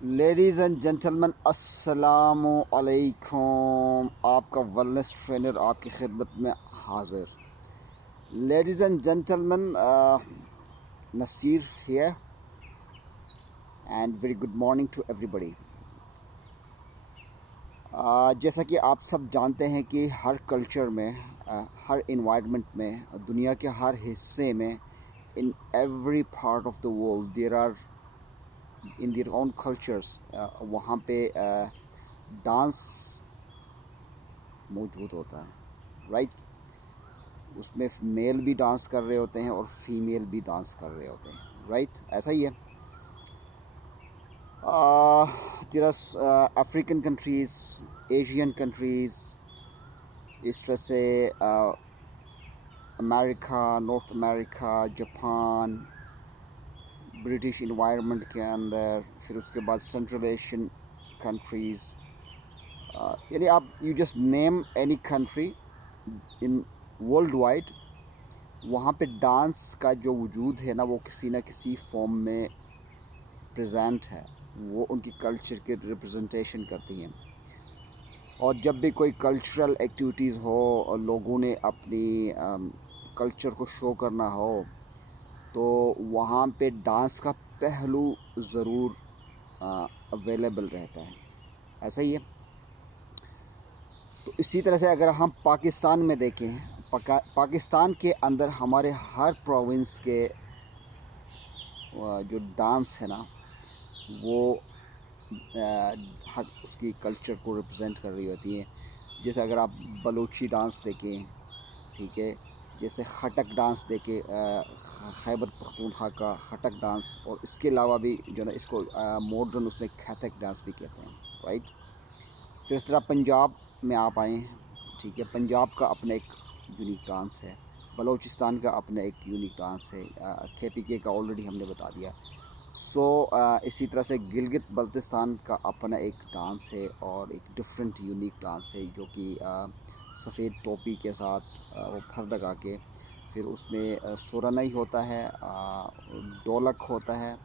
Ladies and gentleman अस्सलामु अलैकुम। आपका वेलनेस ट्रेनर आपकी खिदमत में हाजिर। Ladies and gentleman, Naseer here and very good morning to everybody. जैसा कि आप सब जानते हैं कि हर कल्चर में, हर इन्वायरमेंट में, दुनिया के हर हिस्से में, in every part of the world there are in their own cultures, वहाँ पे डांस मौजूद होता है, राइट। उसमें मेल भी डांस कर रहे होते हैं और फीमेल भी डांस कर रहे होते हैं, राइट। ऐसा ही है। There are African countries, Asian countries, इस तरह से America, North America, Japan, British environment के अंदर, फिर उसके बाद सेंट्रल एशियन कंट्रीज़, यानी आप you just name any country in world wide, वहाँ पे डांस का जो वजूद है ना, वो किसी न किसी फॉर्म में प्रेजेंट है। वो उनकी कल्चर के रिप्रेजेंटेशन करती हैं। और जब भी कोई कल्चरल एक्टिविटीज़ हो और लोगों ने अपनी कल्चर को शो करना हो, तो वहाँ पे डांस का पहलू ज़रूर अवेलेबल रहता है। ऐसा ही है। तो इसी तरह से अगर हम पाकिस्तान में देखें, पाकिस्तान के अंदर हमारे हर प्रोविंस के जो डांस है ना, वो हर उसकी कल्चर को रिप्रेजेंट कर रही होती है। जैसे अगर आप बलूची डांस देखें, ठीक है, जैसे खटक डांस देखें, खैबर पख्तूनख्वा का खटक डांस, और इसके अलावा भी जो ना इसको मॉडर्न उसमें खैतक डांस भी कहते हैं, राइट। फिर इस तरह पंजाब में आप आएँ, ठीक है, पंजाब का अपना एक यूनिक डांस है, बलूचिस्तान का अपना एक यूनिक डांस है, KPK का ऑलरेडी हमने बता दिया। इसी तरह से गिलगित बल्तिस्तान का अपना एक डांस है और एक डिफरेंट यूनिक डांस है, जो कि सफ़ेद टोपी के साथ वो फर लगा के, फिर उसमें सुरनई होता है, ढोलक होता है,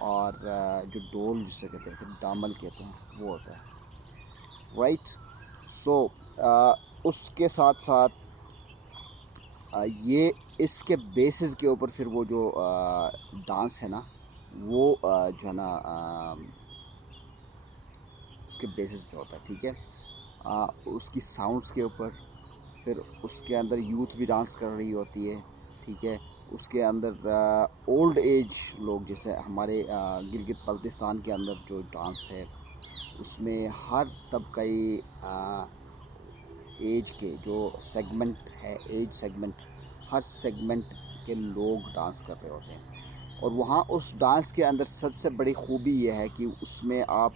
और जो डोल जिसे कहते हैं, फिर दामल कहते हैं, वो होता है, राइट। सो उसके साथ साथ ये इसके बेसिस के ऊपर फिर वो जो डांस है ना, वो जो है ना उसके बेसिस पे होता है, ठीक है। उसकी साउंड्स के ऊपर, फिर उसके अंदर यूथ भी डांस कर रही होती है, ठीक है। उसके अंदर ओल्ड एज लोग, जैसे हमारे गिलगित बल्तिस्तान के अंदर जो डांस है, उसमें हर तबक़े एज के जो सेगमेंट है, एज सेगमेंट, हर सेगमेंट के लोग डांस कर रहे होते हैं। और वहाँ उस डांस के अंदर सबसे बड़ी खूबी यह है कि उसमें आप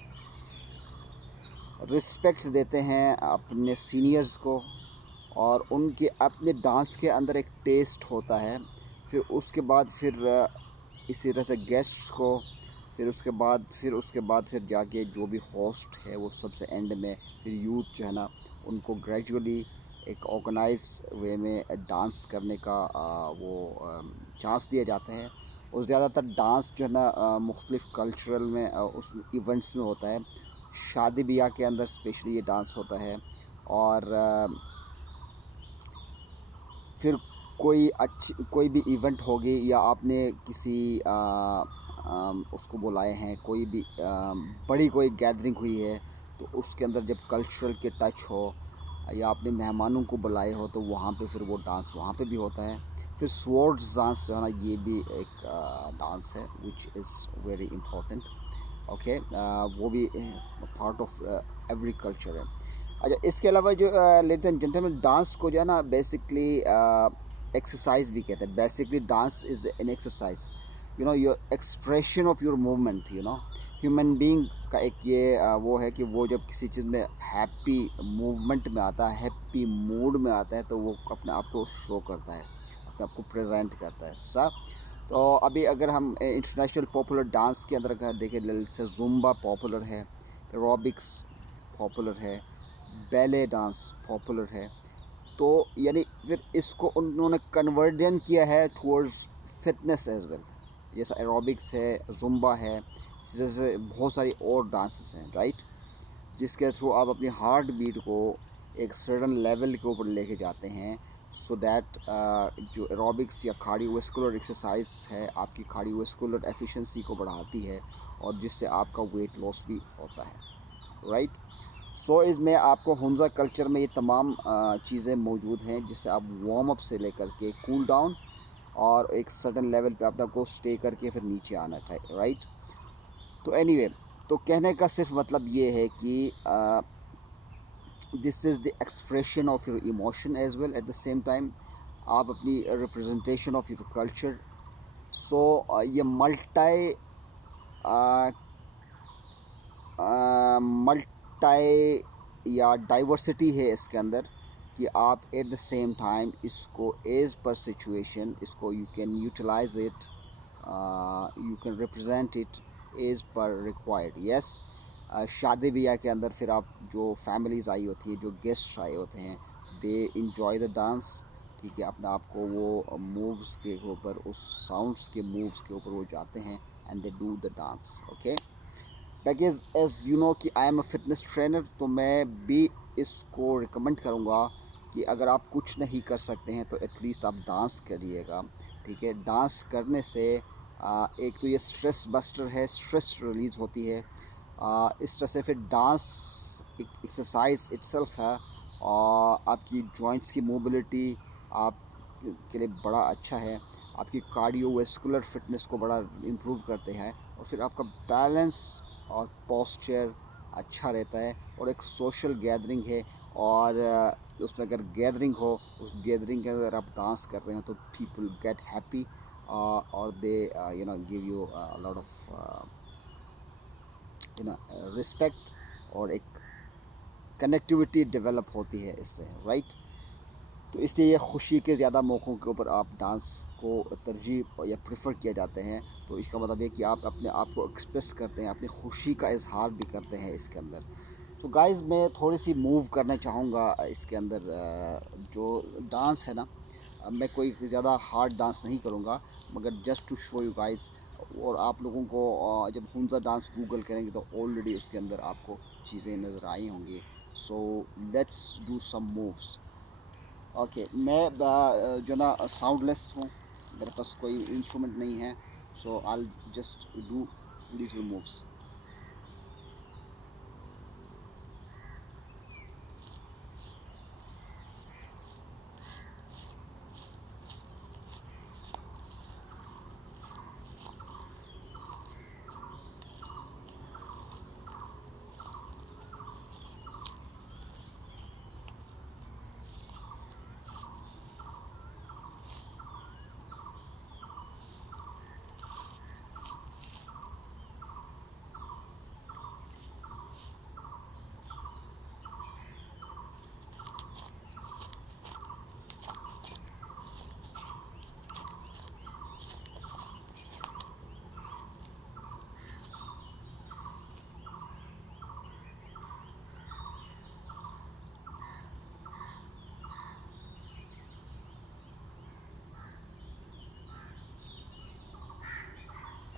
रिस्पेक्ट देते हैं अपने सीनियर्स को, और उनके अपने डांस के अंदर एक टेस्ट होता है। फिर उसके बाद इसी तरह से गेस्ट्स को, फिर जाके जो भी होस्ट है वो सबसे एंड में फिर यूथ जो है ना, उनको ग्रेजुअली एक ऑर्गेनाइज वे में डांस करने का वो चांस दिया जाता है। और ज़्यादातर डांस जो है ना मुख्तलिफ़ कल्चरल में उस इवेंट्स में होता है। शादी ब्याह के अंदर स्पेशली ये डांस होता है। और फिर कोई भी इवेंट होगी, या आपने किसी उसको बुलाए हैं, कोई भी बड़ी कोई गैदरिंग हुई है, तो उसके अंदर जब कल्चरल के टच हो, या आपने मेहमानों को बुलाए हो, तो वहाँ पे फिर वो डांस वहाँ पे भी होता है। फिर स्वर्ड्स डांस जो है ना, ये भी एक डांस है which is very important, okay. वो भी पार्ट ऑफ एवरी कल्चर है। अच्छा, इसके अलावा जो लेडीज एंड जेंटलमैन, डांस को जो है ना बेसिकली एक्सरसाइज भी कहते हैं। Basically dance is an exercise, you know, your expression of your movement, you know. Human being का एक ये वो है कि वो जब किसी चीज़ में हैप्पी मूवमेंट में आता है, हैप्पी मूड में आता है, तो वो अपने आप को शो करता है, अपने आप को प्रेजेंट करता है, सा। तो अभी अगर हम इंटरनेशनल पॉपुलर डांस के अंदर अगर देखें, जैसे जुम्बा पॉपुलर है, एरोबिक्स पॉपुलर है, बैले डांस पॉपुलर है। तो यानी फिर इसको उन्होंने कन्वर्जन किया है टुवर्ड्स फिटनेस एज वेल। जैसा एरोबिक्स है, जुम्बा है, जैसे बहुत सारी और डांसेस हैं, राइट, जिसके थ्रू आप अपनी हार्ट बीट को एक सर्टन लेवल के ऊपर लेके जाते हैं, सो दैट जो एरोबिक्स या कार्डियोवैस्कुलर एक्सरसाइज है आपकी कार्डियोवैस्कुलर एफिशिएंसी को बढ़ाती है और जिससे आपका वेट लॉस भी होता है, राइट। सो इसमें आपको हुंजा कल्चर में ये तमाम चीज़ें मौजूद हैं, जिससे आप वार्म अप से लेकर के कूल डाउन और एक सर्टन लेवल पे अपना को स्टे करके फिर नीचे आना था, राइट। तो एनीवे, तो कहने का सिर्फ मतलब ये है कि this is the expression of your emotion as well at the same time, आप अपनी representation of your culture. So ये मल्टाई या डाइवर्सिटी है इसके अंदर, कि आप एट द सेम टाइम इसको एज पर सिचुएशन इसको you can utilize it, you can represent it as per required. Yes, शादी ब्याह के अंदर फिर आप जो फैमिलीज़ आई होती है, जो गेस्ट आए होते हैं, दे इंजॉय द डांस, ठीक है, अपने आप को वो मूव्स के ऊपर, उस साउंड्स के मूव्स के ऊपर वो जाते हैं and they do the dance, okay. बाकी एज यू नो कि I am a fitness trainer, तो मैं भी इसको रिकमेंड करूँगा कि अगर आप कुछ नहीं कर सकते हैं तो एटलीस्ट आप डांस करिएगा, ठीक है। डांस करने से एक तो ये स्ट्रेस बस्टर है, स्ट्रेस रिलीज़ होती है, इस तरह से फिर डांस एक एक्सरसाइज इटसेल्फ है और आपकी जॉइंट्स की मोबिलिटी आप के लिए बड़ा अच्छा है, आपकी कार्डियोवैस्कुलर फिटनेस को बड़ा इम्प्रूव करते हैं और फिर आपका बैलेंस और पोस्चर अच्छा रहता है। और एक सोशल गैदरिंग है और उसमें अगर गैदरिंग हो, उस गैदरिंग के अंदर आप डांस कर रहे हो तो पीपल गेट हैप्पी और they you know give you lot of you know respect और एक कनेक्टिविटी डेवलप होती है इससे, राइट। तो इसलिए ये खुशी के ज़्यादा मौक़ों के ऊपर आप डांस को तरजीह या प्रेफर किया जाते हैं। तो इसका मतलब ये कि आप अपने आप को एक्सप्रेस करते हैं, अपनी खुशी का इजहार भी करते हैं इसके अंदर। तो गाइज़ मैं थोड़ी सी मूव करना चाहूँगा इसके अंदर, जो डांस है ना, मैं कोई ज़्यादा हार्ड डांस नहीं करूँगा, मगर just to show you guys. और आप लोगों को जब हुंजा डांस गूगल करेंगे तो ऑलरेडी उसके अंदर आपको चीज़ें नज़र आई होंगी। So let's do some moves. Okay, मैं जो ना साउंडलेस हूँ, मेरे पास कोई इंस्ट्रूमेंट नहीं है, so I just do little moves.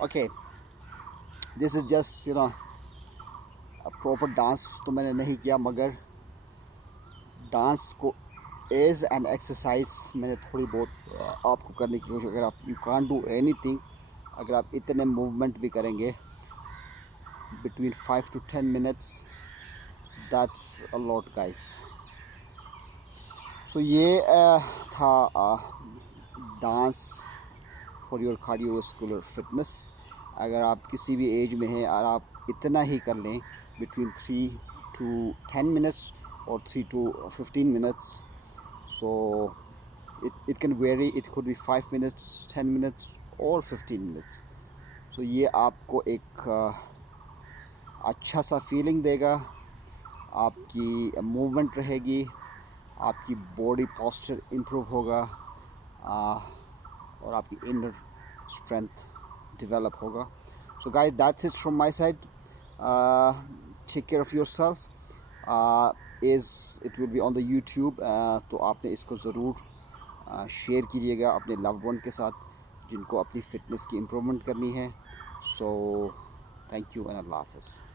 Okay, this is just you know proper dance तो मैंने नहीं किया, मगर डांस को एज एन एक्सरसाइज मैंने थोड़ी बहुत आपको करने की कोशिश। अगर आप यू कांट डू एनीथिंग, अगर आप इतने मूवमेंट भी करेंगे between 5 to 10 minutes, that's a lot guys. So ये था dance for your cardiovascular fitness. अगर आप किसी भी एज में हैं और आप इतना ही कर लें बिटवीन 3 to 10 minutes और 3 to 15 minutes, so it can vary, it could be 5 minutes, 10 minutes और 15 minutes। so ये आपको एक अच्छा सा फीलिंग देगा, आपकी मूवमेंट रहेगी, आपकी बॉडी पोस्चर इम्प्रूव होगा और आपकी इनर स्ट्रेंथ डेवलप होगा। So guys, that's it from my side. Take care of yourself. Is it will be on the YouTube, तो आपने इसको ज़रूर शेयर कीजिएगा अपने लव्ड वन के साथ जिनको अपनी फ़िटनेस की इम्प्रूवमेंट करनी है। सो थैंक यू एंड अल्लाह हाफ़िज़।